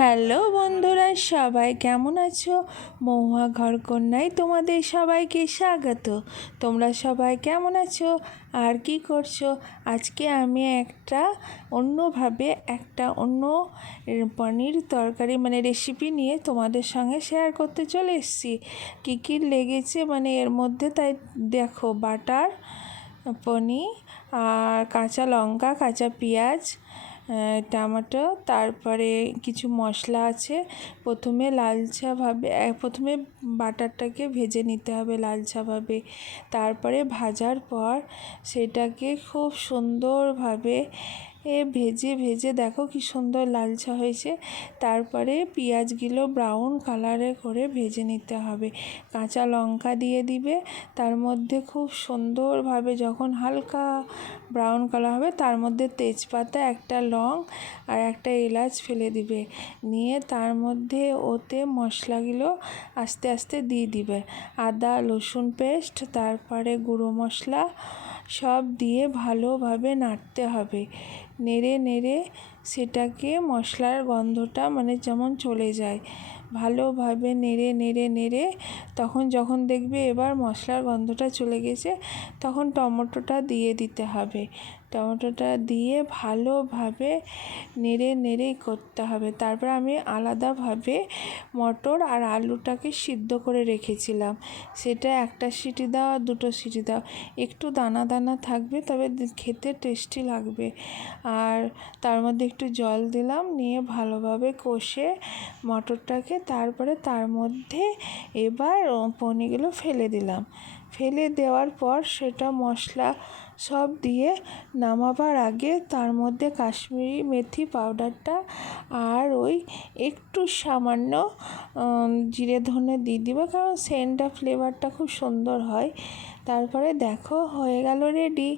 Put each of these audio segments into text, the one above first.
Hello বন্ধুরা, সবাই কেমন আছো? মহুয়া ঘরকন্যায় তোমাদের সবাইকে স্বাগত। তোমরা সবাই কেমন আছো আর কি করছো? আজকে আমি অন্যভাবে অন্য পনির তরকারি রেসিপি নিয়ে তোমাদের সঙ্গে শেয়ার করতে চলে এসেছি। কী কী লেগেছে এর মধ্যে তাই দেখো। বাটার, পনির আর কাঁচা লঙ্কা, কাঁচা পেঁয়াজ, টমেটো, তারপরে কিছু মশলা আছে। প্রথমে বাটারটাকে ভেজে নিতে হবে লালচাভাবে। তারপরে ভাজার পর সেটাকে খুব সুন্দরভাবে ভেজে ভেজে দেখো কি সুন্দর লালচা হয়েছে। তারপরে পেঁয়াজগুলো ব্রাউন কালারে করে ভেজে নিতে হবে। কাঁচা লঙ্কা দিয়ে দিবে তার মধ্যে খুব সুন্দরভাবে। যখন হালকা ব্রাউন কালার হবে তার মধ্যে তেজপাতা, একটা লং আর একটা এলাচ ফেলে দিবে। নিয়ে তার মধ্যে ওতে মশলাগুলো আস্তে আস্তে দিয়ে দিবে। আদা রসুন পেস্ট, তারপরে গুঁড়ো মশলা সব দিয়ে ভালোভাবে নাড়তে হবে। নেড়ে নেড়ে সেটাকে মশলার গন্ধটা যেমন চলে যায়, ভালোভাবে নেড়ে নেড়ে নেড়ে যখন দেখবে এবার মশলার গন্ধটা চলে গেছে, তখন টমেটোটা দিয়ে দিতে হবে। টমেটোটা দিয়ে ভালোভাবে নেড়ে নেড়েই করতে হবে। তারপর আমি আলাদাভাবে মটর আর আলুটাকে সিদ্ধ করে রেখেছিলাম। সেটা একটা সিটি দাও আর দুটো সিটি দাও, একটু দানা দানা থাকবে, তবে খেতে টেস্টি লাগবে। আর তার মধ্যে একটু জল দিলাম, নিয়ে ভালোভাবে কষে মটরটাকে, তারপরে তার মধ্যে এবার পনিরগুলো ফেলে দিলাম। ফেলে দেওয়ার পর সেটা মশলা সব দিয়ে নামাবার আগে তার মধ্যে কাশ্মীরি মেথি পাউডারটা আর একটু সামান্য জিরে ধনে দিয়ে দিবে, কারণ সেন্টটা ফ্লেভারটা খুব সুন্দর হয়। তারপরে দেখো হয়ে গেল রেডি।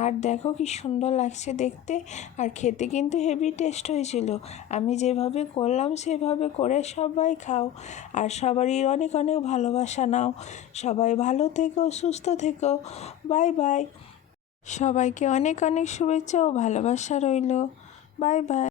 আর দেখো কি সুন্দর লাগছে দেখতে, আর খেতে কিন্তু হেভি টেস্ট হয়েছিল। আমি যেভাবে করলাম সেভাবে করে সবাই খাও, আর সবারই অনেক অনেক ভালোবাসা নাও। সবাই ভালো থেকো, সুস্থ থেকো। Bye bye. সবাইকে অনেক অনেক শুভেচ্ছা ও ভালোবাসা রইল। Bye bye.